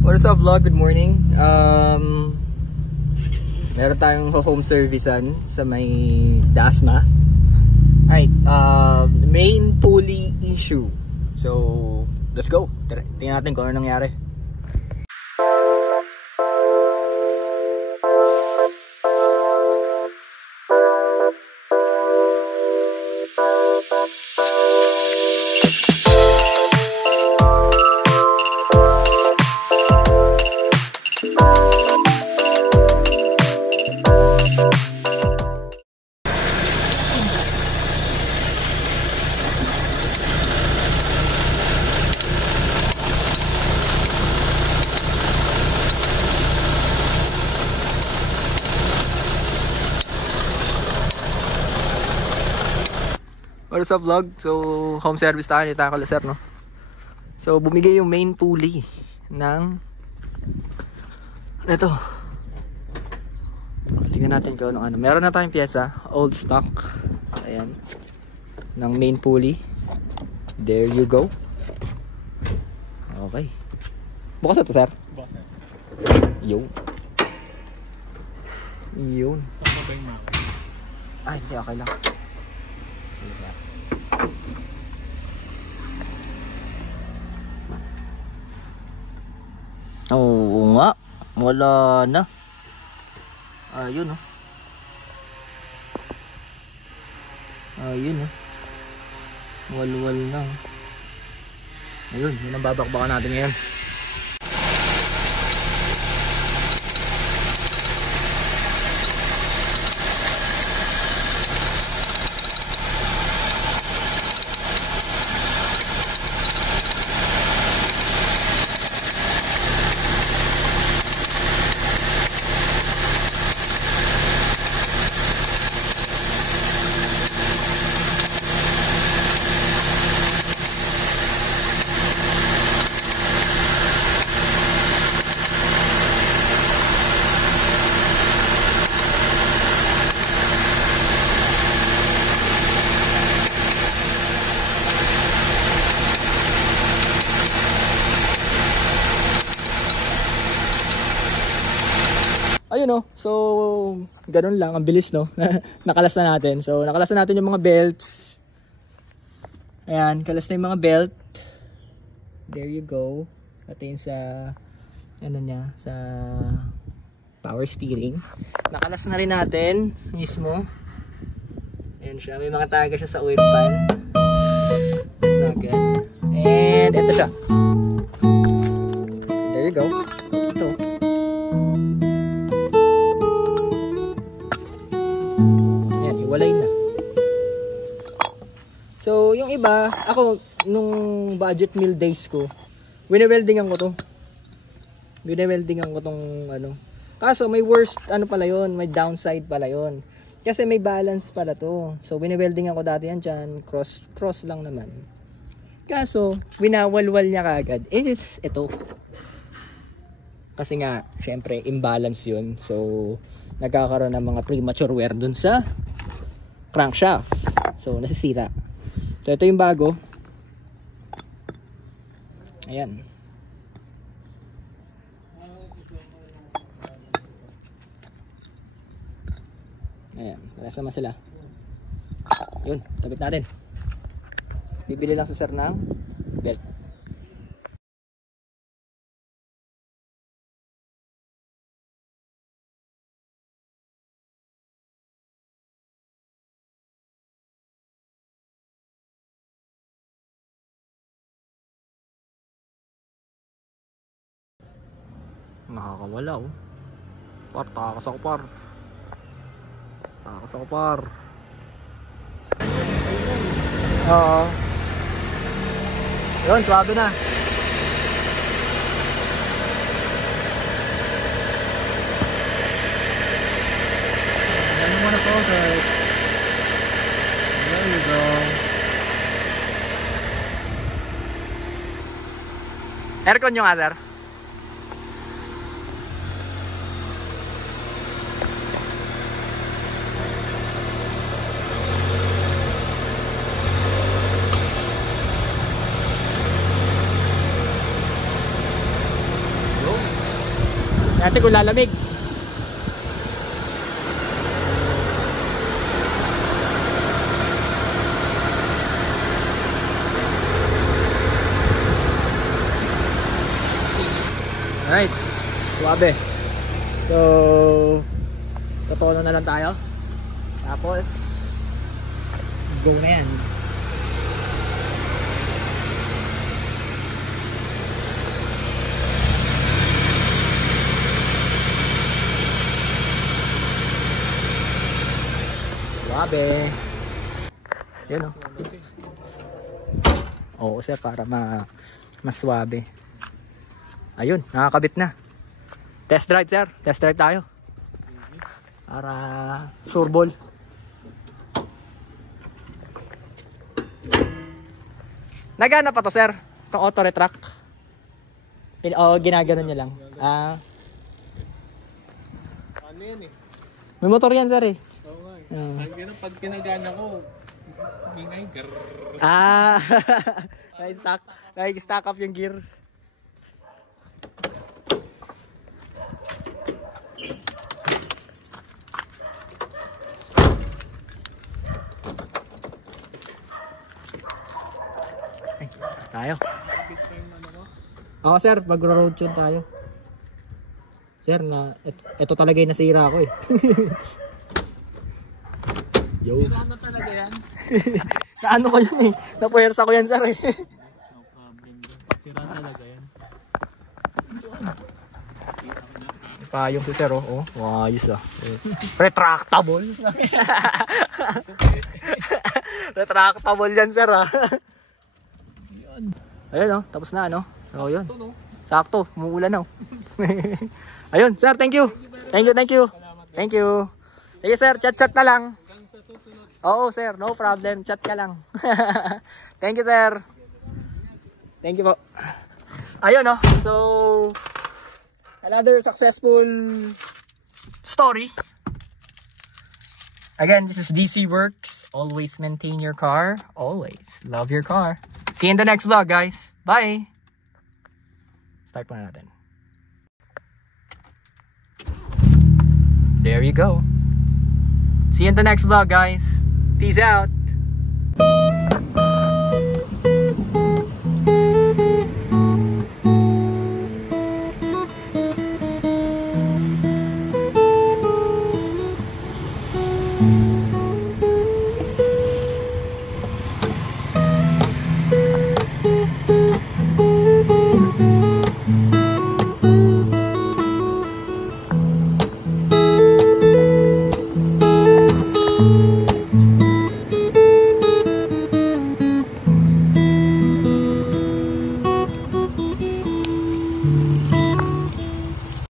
What's up vlog? Good morning. Meron tayong home servicean sa may Dasma. Alright, main pulley issue. So, let's go. Tingnan natin kung ano nangyari. What's up vlog? So, home service tayo ni Taco Laser, no? So, bumigay yung main pulley ng ito. Tingnan natin kung ano. Meron na tayong pyesa, old stock. Ayan. Ng main pulley. There you go. Okay. Bukas na to, sir? Bukas na. Yun. Yun. Saan ba yung mama? Ay, hindi, okay lang. Oo nga, wala na. Ayun, oh. Ayun, oh. Walwal na. Ayun, yun ang babakbakan natin ngayon. Ayun, oh. So, ganun lang, ang bilis, no? Nakalas na natin. So, nakalas na natin yung mga belts. Ayan, kalas na yung mga belt. There you go. Ito yung sa ano niya, sa power steering. Nakalas na rin natin mismo. Ayan siya, may mga taga siya sa oil pan. That's not good. And ito siya. There you go. Ito. Walay na. So, yung iba, ako, nung budget meal days ko, wine-weldingan ko to. Wine-weldingan ko tong, ano. Kaso, may worst, ano pala yun, may downside pala yun. Kasi may balance pala to. So, wine-weldingan ko dati yan dyan, cross lang naman. Kaso, winawalwal niya kagad. Is ito. Kasi nga, syempre, imbalance yun. So, nagkakaroon ng mga premature wear dun sa crankshaft. So, nasisira. So, ito yung bago. Ayan. Ayan. Kasama sila. Yun. Tabit natin. Bibili lang sa sir ng belt. Nakakawala, oh. Takas ako par. Oo. Yun, swabe na. Yan mo na po, guys. There you go. Aircon yung other. Natin kung lalamig. Alright, suwabe. So, totono na lang tayo. Tapos, go na yan. Suwabe. Yun o. Oo sir, para mas suwabe. Ayun, nakakabit na. Test drive sir, test drive tayo. Para sure ball. Nagana pa to sir, itong auto retract. O ginagano nyo lang. Ano yan eh? May motor yan sir eh. Oo nga eh. Pag pinagana ko, ingay grrrr. Nai-stack up yung gear. Tayo. Oo sir, mag-road tune tayo. Sir, ito talaga yung nasira ako eh. Yo. Sira na talaga yan. Naano ko yan eh. Napuwersa ko yan sir eh. No problem. Sira talaga yan. Payong si sir oh. Oh, ayos ah. Retractable. Retractable yan sir ah. Ayun oh, tapos na ano. Oh, yun. Sakto, umuulan na. Ayun, sir, thank you. Thank you. Thank you. Sige sir, chat na lang. Oo sir, no problem. Chat ka lang. Thank you sir. Thank you po. Ayun oh, so another successful story. Again, this is DC Works. Always maintain your car. Always love your car. See you in the next vlog, guys. Bye! Start po na natin. There you go. See you in the next vlog, guys. Peace out!